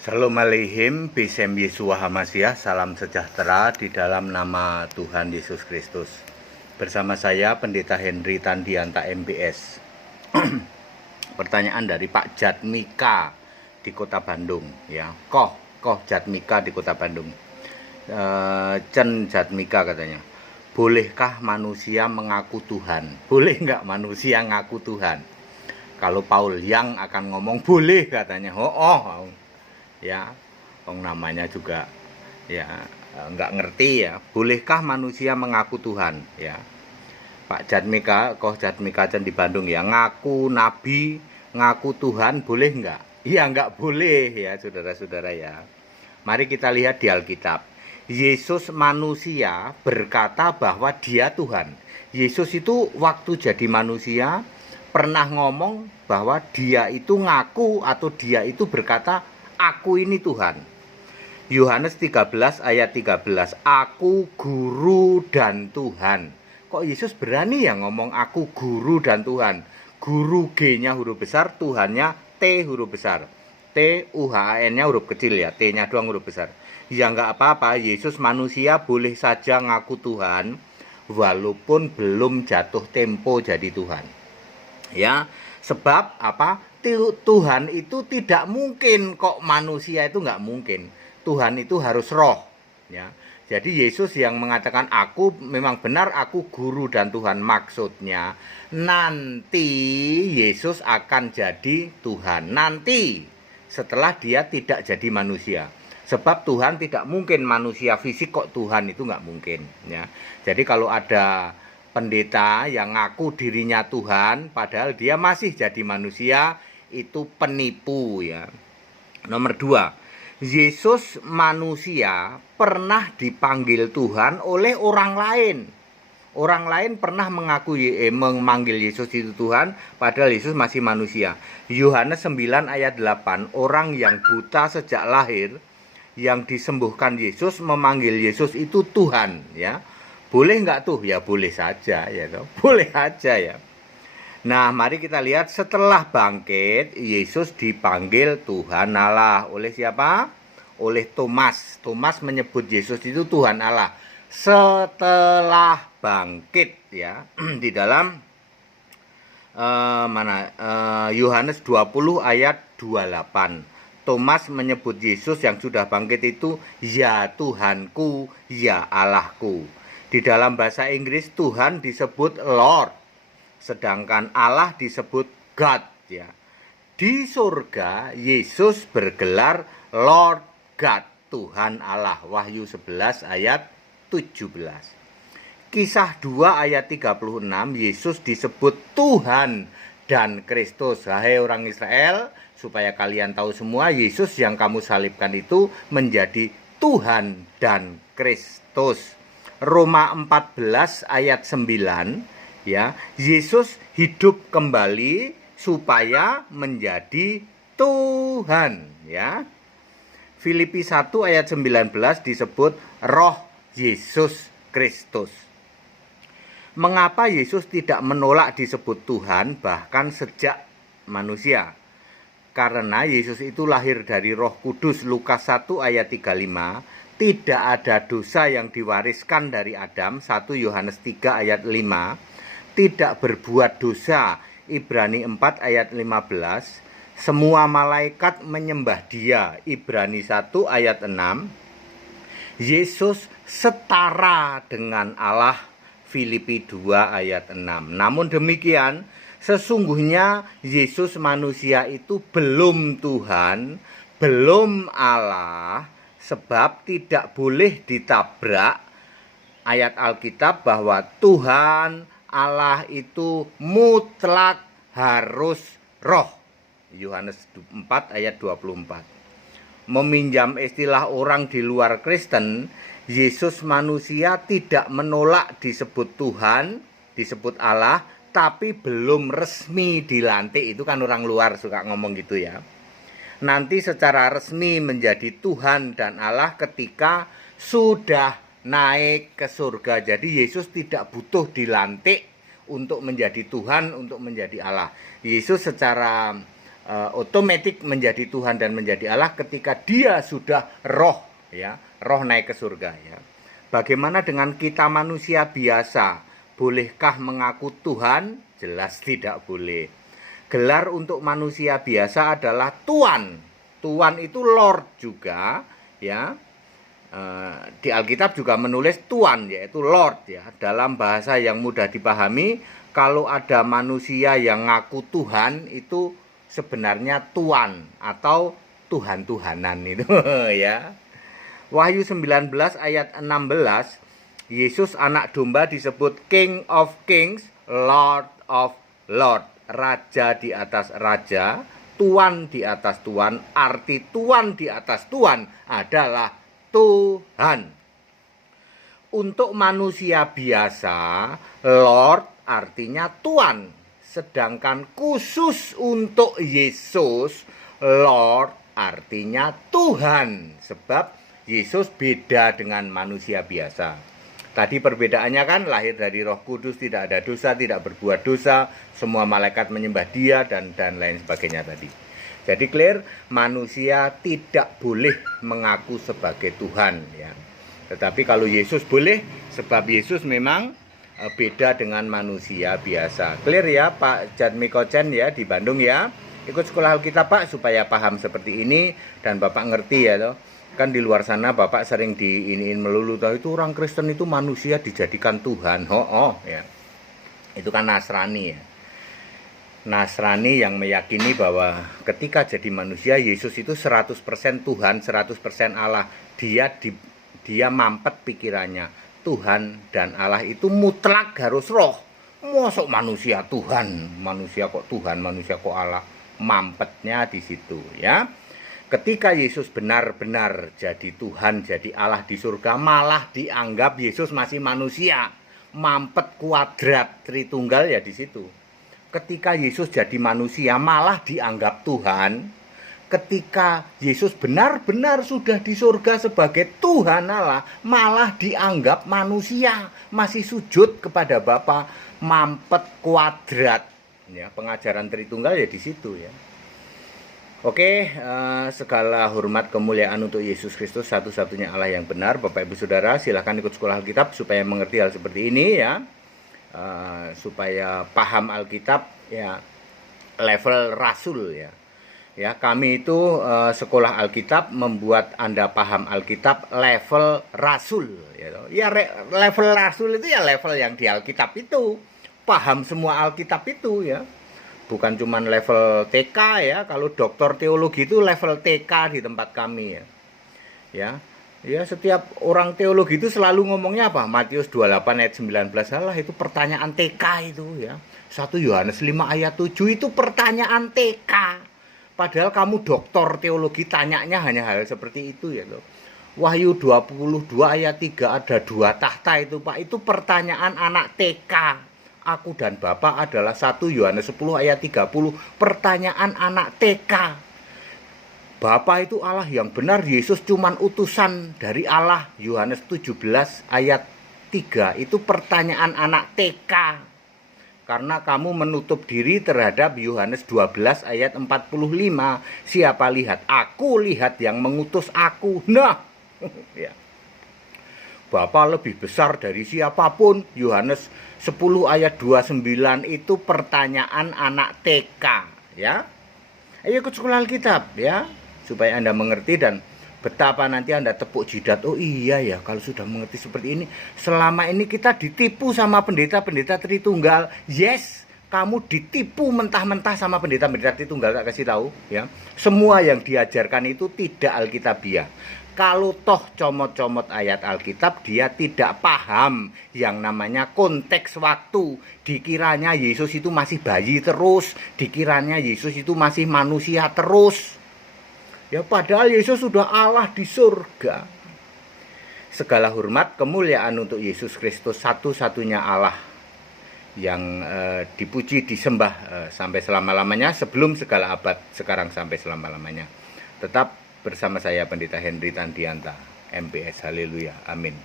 Shalom Aleihim, Bisem Yesua Hamasiah, salam sejahtera di dalam nama Tuhan Yesus Kristus. Bersama saya Pendeta Henry Tandianta MBS. Pertanyaan dari Pak Jatmika di Kota Bandung, ya. Koh Jatmika di Kota Bandung. Cen Jatmika katanya, bolehkah manusia mengaku Tuhan? Boleh nggak manusia ngaku Tuhan? Kalau Paul yang akan ngomong boleh katanya. Ya, namanya juga ya nggak ngerti ya. Bolehkah manusia mengaku Tuhan? Ya, Pak Jatmika, Koh Jatmika di Bandung ya, ngaku nabi, ngaku Tuhan boleh nggak? Iya nggak boleh ya, saudara-saudara ya. Mari kita lihat di Alkitab. Yesus manusia berkata bahwa dia Tuhan. Yesus itu waktu jadi manusia pernah ngomong bahwa dia itu ngaku atau dia itu berkata, aku ini Tuhan. Yohanes 13 ayat 13. Aku guru dan Tuhan. Kok Yesus berani ya ngomong aku guru dan Tuhan? Guru G-nya huruf besar, Tuhannya T huruf besar. T-U-H-A-N-nya huruf kecil ya, T-nya doang huruf besar. Ya nggak apa-apa, Yesus manusia boleh saja ngaku Tuhan walaupun belum jatuh tempo jadi Tuhan. Ya, sebab apa? Tuhan itu tidak mungkin kok manusia itu nggak mungkin. Tuhan itu harus roh, ya. Jadi Yesus yang mengatakan aku memang benar aku guru dan Tuhan, maksudnya nanti Yesus akan jadi Tuhan. Nanti setelah dia tidak jadi manusia. Sebab Tuhan tidak mungkin manusia fisik kok Tuhan itu nggak mungkin, ya. Jadi kalau ada pendeta yang ngaku dirinya Tuhan padahal dia masih jadi manusia, itu penipu ya. Nomor 2, Yesus manusia pernah dipanggil Tuhan oleh orang lain. Orang lain pernah memanggil Yesus itu Tuhan padahal Yesus masih manusia. Yohanes 9 ayat 8, orang yang buta sejak lahir yang disembuhkan Yesus memanggil Yesus itu Tuhan, ya. Boleh nggak tuh? Ya boleh saja ya, boleh aja ya. Nah, mari kita lihat setelah bangkit, Yesus dipanggil Tuhan Allah. Oleh siapa? Oleh Thomas. Thomas menyebut Yesus itu Tuhan Allah setelah bangkit ya. Di dalam Yohanes 20 ayat 28. Thomas menyebut Yesus yang sudah bangkit itu ya Tuhanku, ya Allahku. Di dalam bahasa Inggris Tuhan disebut Lord, sedangkan Allah disebut God ya. Di surga Yesus bergelar Lord God, Tuhan Allah. Wahyu 11 ayat 17. Kisah 2 ayat 36, Yesus disebut Tuhan dan Kristus. Hai orang Israel, supaya kalian tahu semua, Yesus yang kamu salibkan itu menjadi Tuhan dan Kristus. Roma 14 ayat 9, ya, Yesus hidup kembali supaya menjadi Tuhan, ya. Filipi 1 ayat 19 disebut Roh Yesus Kristus. Mengapa Yesus tidak menolak disebut Tuhan bahkan sejak manusia? Karena Yesus itu lahir dari Roh Kudus. Lukas 1 ayat 35. Tidak ada dosa yang diwariskan dari Adam. 1 Yohanes 3 ayat 5. Tidak berbuat dosa. Ibrani 4 ayat 15. Semua malaikat menyembah dia. Ibrani 1 ayat 6. Yesus setara dengan Allah. Filipi 2 ayat 6. Namun demikian, sesungguhnya Yesus manusia itu belum Tuhan, belum Allah, sebab tidak boleh ditabrak ayat Alkitab bahwa Tuhan Allah itu mutlak harus roh. Yohanes 4 ayat 24. Meminjam istilah orang di luar Kristen, Yesus manusia tidak menolak disebut Tuhan, disebut Allah, tapi belum resmi dilantik. Itu kan orang luar suka ngomong gitu ya. Nanti secara resmi menjadi Tuhan dan Allah ketika sudah naik ke surga. Jadi Yesus tidak butuh dilantik untuk menjadi Tuhan, untuk menjadi Allah. Yesus secara otomatis menjadi Tuhan dan menjadi Allah ketika dia sudah roh, ya, roh naik ke surga, ya. Bagaimana dengan kita manusia biasa? Bolehkah mengaku Tuhan? Jelas tidak boleh. Gelar untuk manusia biasa adalah Tuan. Tuan itu Lord juga, ya. Di Alkitab juga menulis Tuan, yaitu Lord, ya. Dalam bahasa yang mudah dipahami, kalau ada manusia yang ngaku Tuhan itu sebenarnya Tuan atau Tuhan-Tuhanan itu ya. Wahyu 19 ayat 16, Yesus anak domba disebut King of Kings, Lord of Lord, raja di atas raja, tuan di atas tuan. Arti tuan di atas tuan adalah Tuhan. Untuk manusia biasa, Lord artinya tuan. Sedangkan khusus untuk Yesus, Lord artinya Tuhan. Sebab Yesus beda dengan manusia biasa. Tadi perbedaannya kan lahir dari Roh Kudus, tidak ada dosa, tidak berbuat dosa, semua malaikat menyembah Dia dan lain sebagainya tadi. Jadi clear, manusia tidak boleh mengaku sebagai Tuhan, ya. Tetapi kalau Yesus boleh, sebab Yesus memang beda dengan manusia biasa. Clear ya Pak Jatmiko Chen ya di Bandung ya. Ikut sekolah Alkitab Pak supaya paham seperti ini dan Bapak ngerti ya toh. Kan di luar sana Bapak sering diiniin melulu tahu itu orang Kristen itu manusia dijadikan Tuhan. Ya. Itu kan Nasrani ya. Nasrani yang meyakini bahwa ketika jadi manusia Yesus itu 100% Tuhan, 100% Allah. Dia mampet pikirannya. Tuhan dan Allah itu mutlak harus roh. Masuk manusia Tuhan, manusia kok Tuhan, manusia kok Allah. Mampetnya di situ ya. Ketika Yesus benar-benar jadi Tuhan, jadi Allah di surga, malah dianggap Yesus masih manusia. Mampet kuadrat Tritunggal ya di situ. Ketika Yesus jadi manusia, malah dianggap Tuhan. Ketika Yesus benar-benar sudah di surga sebagai Tuhan Allah, malah dianggap manusia, masih sujud kepada Bapa, mampet kuadrat. Ya, pengajaran Tritunggal ya di situ ya. Oke, segala hormat kemuliaan untuk Yesus Kristus, satu-satunya Allah yang benar. Bapak Ibu Saudara, silahkan ikut sekolah Alkitab supaya mengerti hal seperti ini ya. Supaya paham Alkitab ya, level rasul ya. Ya, kami itu sekolah Alkitab membuat Anda paham Alkitab level rasul ya. Ya level rasul itu ya level yang di Alkitab itu. Paham semua Alkitab itu ya. Bukan cuma level TK ya. Kalau doktor teologi itu level TK di tempat kami ya. Ya, setiap orang teologi itu selalu ngomongnya apa? Matius 28 ayat 19. Salah, itu pertanyaan TK itu ya. 1 Yohanes 5 ayat 7 itu pertanyaan TK. Padahal kamu doktor teologi tanyanya hanya hal seperti itu ya loh. Wahyu 22 ayat 3 ada 2 tahta itu Pak. Itu pertanyaan anak TK. Aku dan Bapa adalah 1 Yohanes 10 ayat 30. Pertanyaan anak TK. Bapa itu Allah yang benar, Yesus cuman utusan dari Allah. Yohanes 17 ayat 3. Itu pertanyaan anak TK. Karena kamu menutup diri terhadap Yohanes 12 ayat 45. Siapa lihat aku, lihat yang mengutus aku. Nah, ya. Bapa lebih besar dari siapapun. Yohanes 10 ayat 29 itu pertanyaan anak TK ya. Ayo ikut sekolah Alkitab ya, supaya Anda mengerti dan betapa nanti Anda tepuk jidat. Oh iya ya, kalau sudah mengerti seperti ini. Selama ini kita ditipu sama pendeta-pendeta Tritunggal. Yes, kamu ditipu mentah-mentah sama pendeta-pendeta Tritunggal, tak kasih tahu ya. Semua yang diajarkan itu tidak Alkitabiah. Kalau toh comot-comot ayat Alkitab, dia tidak paham yang namanya konteks waktu. Dikiranya Yesus itu masih bayi terus, dikiranya Yesus itu masih manusia terus. Ya padahal Yesus sudah Allah di surga. Segala hormat kemuliaan untuk Yesus Kristus, satu-satunya Allah yang dipuji, disembah sampai selama-lamanya, sebelum segala abad, sekarang sampai selama-lamanya. Tetap bersama saya Pendeta Henry Tandianta, MPS. Haleluya, amin.